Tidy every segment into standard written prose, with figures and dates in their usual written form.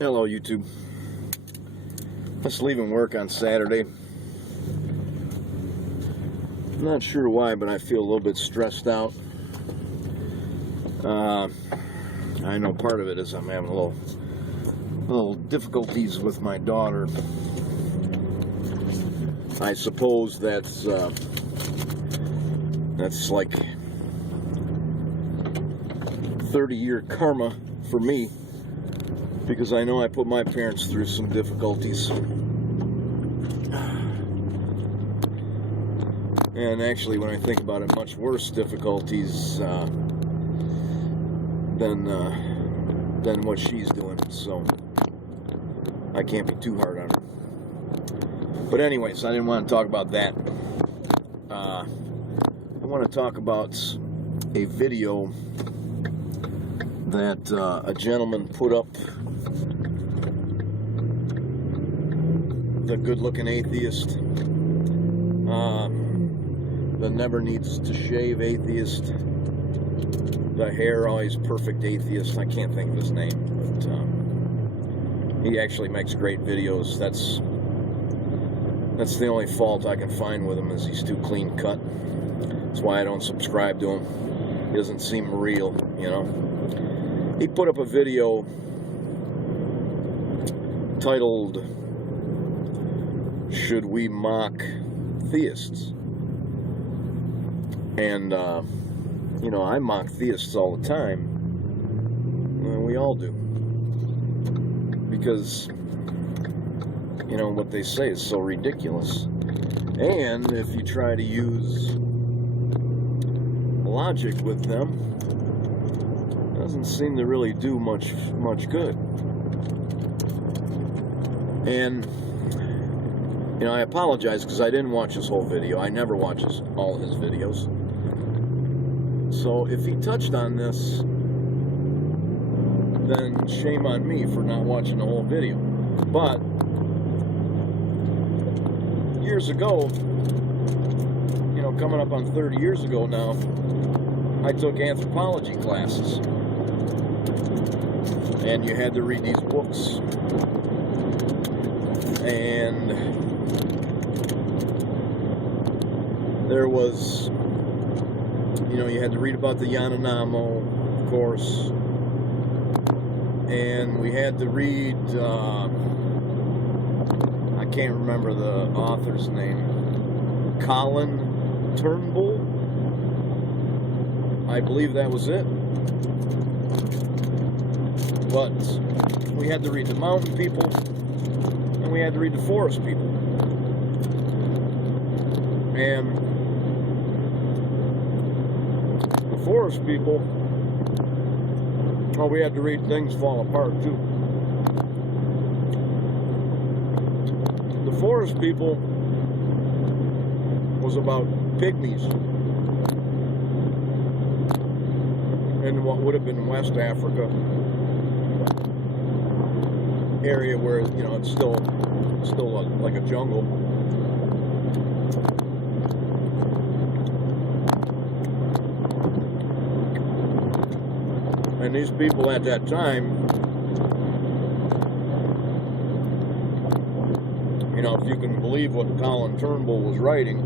Hello YouTube. Just leaving work on Saturday. Not sure why, but I feel a little bit stressed out. I know part of it is I'm having a little difficulties with my daughter. I suppose that's like 30-year karma for me, because I know I put my parents through some difficulties. And actually, when I think about it, much worse difficulties than what she's doing. So I can't be too hard on her. But anyways, I didn't want to talk about that. I want to talk about a video that a gentleman put up. The good-looking atheist, the never needs to shave atheist, the hair always perfect atheist. I can't think of his name, but he actually makes great videos. That's the only fault I can find with him, is he's too clean cut. That's why I don't subscribe to him. He doesn't seem real, you know. He put up a video titled, "Should We Mock Theists?" And, you know, I mock theists all the time. Well, we all do. Because, you know, what they say is so ridiculous. And if you try to use logic with them, it doesn't seem to really do much good. And you know, I apologize because I didn't watch his whole video. I never watch all his videos. So if he touched on this, then shame on me for not watching the whole video. But years ago, you know, coming up on 30 years ago now, I took anthropology classes. And you had to read these books. And there was, you know, you had to read about the Yanomamo, of course, and we had to read, I can't remember the author's name, Colin Turnbull, I believe that was it. But we had to read the mountain people, and we had to read the forest people. And the forest people, well, we had to read Things Fall Apart too. The forest people was about pygmies in what would have been West Africa area, where, you know, it's still like a jungle. And these people at that time, you know, if you can believe what Colin Turnbull was writing,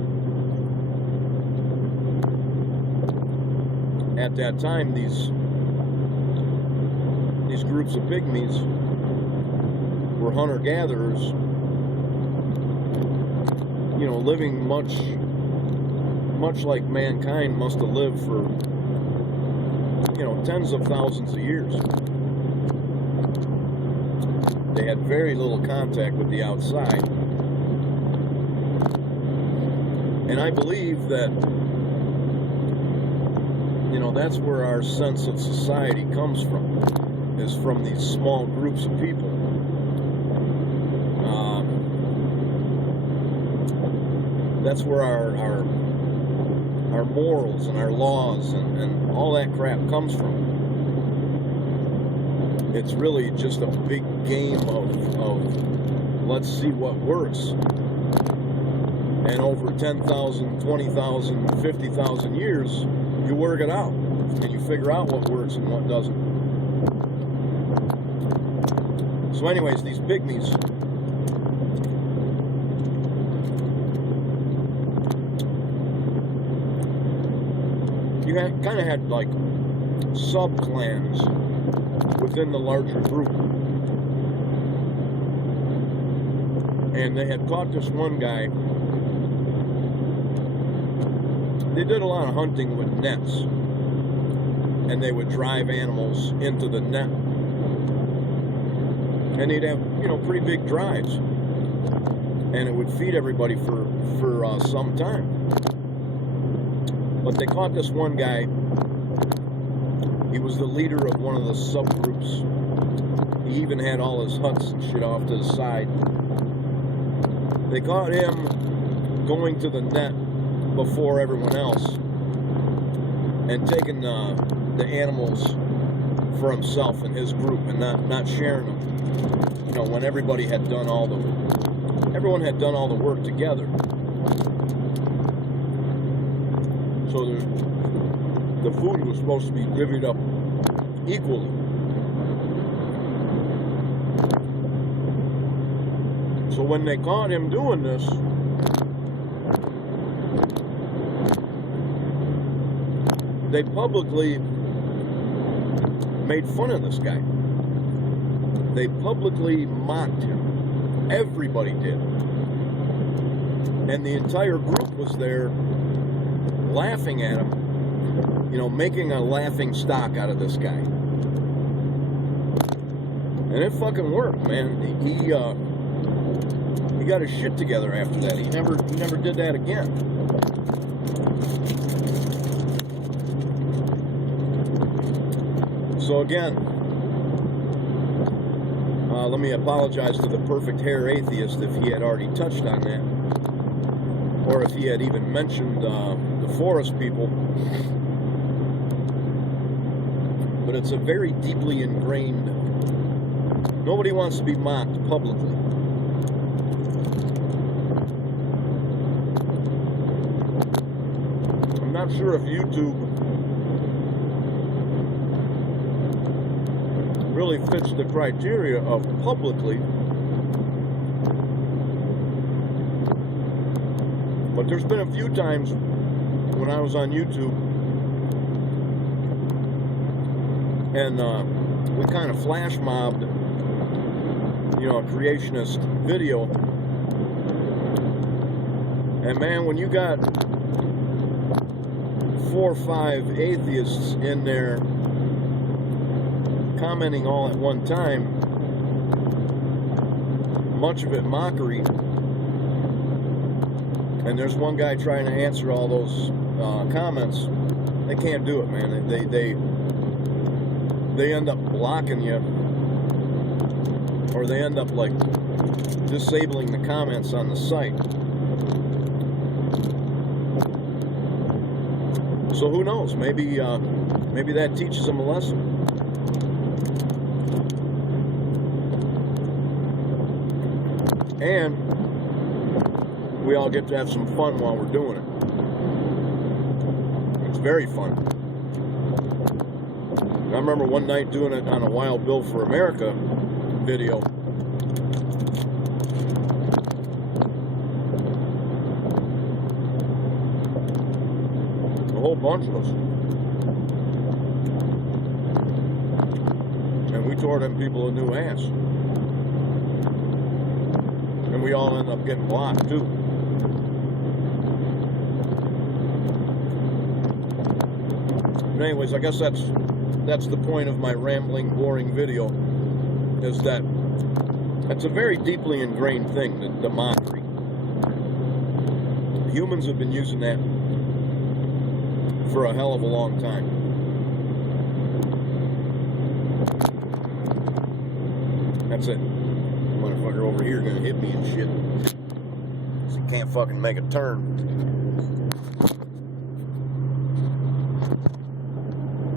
at that time, these groups of pygmies were hunter-gatherers, you know, living much like mankind must have lived for, you know, tens of thousands of years. They had very little contact with the outside. And I believe that, you know, that's where our sense of society comes from, is from these small groups of people. That's where our morals and our laws and all that crap comes from. It's really just a big game of let's see what works. And over 10,000, 20,000, 50,000 years, you work it out. And you figure out what works and what doesn't. So anyways, these pygmies, you kind of had like sub-clans within the larger group. And they had caught this one guy. They did a lot of hunting with nets. And they would drive animals into the net. And they'd have, you know, pretty big drives. And it would feed everybody for some time. But they caught this one guy. He was the leader of one of the subgroups. He even had all his huts and shit off to the side. They caught him going to the net before everyone else and taking the animals for himself and his group and not sharing them. You know, when everyone had done all the work together. So the food was supposed to be divvied up equally. So when they caught him doing this, they publicly made fun of this guy. They publicly mocked him. Everybody did. And the entire group was there laughing at him, you know, making a laughing stock out of this guy. And it fucking worked, man. He got his shit together after that. He never did that again. So again, let me apologize to the perfect hair atheist if he had already touched on that, or if he had even mentioned the forest people. But it's a very deeply ingrained. Nobody wants to be mocked publicly. I'm not sure if YouTube really fits the criteria of publicly, but there's been a few times when I was on YouTube and we kind of flash mobbed, you know, a creationist video, and man, when you got 4 or 5 atheists in there commenting all at one time, much of it mockery, and there's one guy trying to answer all those comments. They can't do it, man. They end up blocking you, or they end up like disabling the comments on the site. So who knows? Maybe that teaches them a lesson. And we all get to have some fun while we're doing it. It's very fun. I remember one night doing it on a Wild Bill for America video. A whole bunch of us. And we tore them people a new ass. And we all end up getting blocked too. But anyways, I guess that's the point of my rambling, boring video, is that it's a very deeply ingrained thing, the mockery. Humans have been using that for a hell of a long time. That's it. Motherfucker over here gonna hit me and shit. So he can't fucking make a turn.